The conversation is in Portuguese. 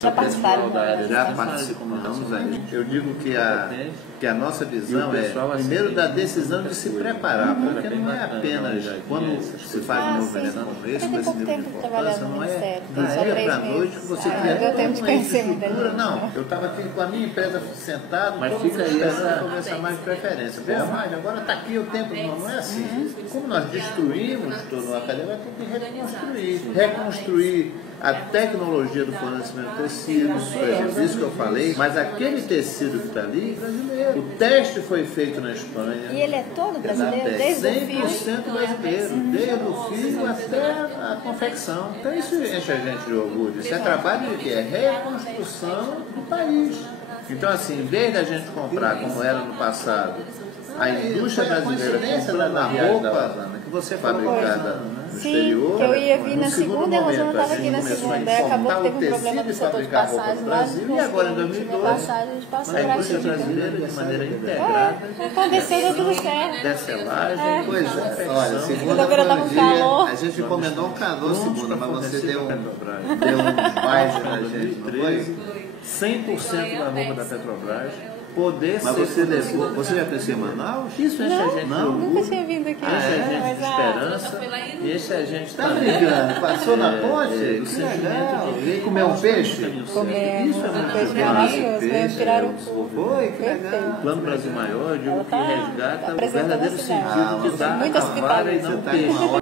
Já participaram da área? Já participamos aí. Eu digo que a nossa visão é, primeiro, da decisão de se preparar, porque não é apenas quando se faz um movimento como esse, com esse nível de importância, não é da dia para a noite que você cria uma infraestrutura. Não, eu estava aqui com a minha empresa sentada, mas fica aí essa conversa mais de preferência. Bem, mas agora está aqui o tempo, não é assim. Como nós destruímos toda a cadeia, vai ter que reconstruir. Reconstruir a tecnologia do fornecimento de tecidos, por exemplo, isso que eu falei, mas aquele tecido que está ali, brasileiro. O teste foi feito na Espanha. E ele é todo brasileiro, desde o fio? 100% brasileiro, desde o fio até a confecção. Então isso enche a gente de orgulho. Isso é trabalho de quê? É reconstrução do país. Então assim, em vez da gente comprar como era no passado, a indústria brasileira comprando a roupa que você fabricada no exterior. Sim, eu ia vir na segunda e a Rosana estava aqui na segunda. Aí acabou que teve um problema no setor de passagem lá. E agora em 2002, a indústria brasileira de maneira integrada. Aconteceu, deu tudo certo. Tecelagem, pois é. Olha, segunda foi um dia, a gente encomendou um calor segunda, mas você deu um baile na gente, não foi? 100% da roupa da Petrobras poder mas ser você levou, você já conhecia Manaus? Isso enche a gente de orgulho, nunca tinha vindo aqui. enche a gente de esperança e enche a gente Tá brincando? Passou na ponte? do sentimento de Comeu um peixe? Comemos, isso é muito peixe legal. maravilhoso, comemos pirarucu. Foi, que legal. O Plano Brasil Maior, eu digo que resgata o apresentando verdadeiro a cidade. sentido de dar Muito a vara e hospitaleiro. não o peixe.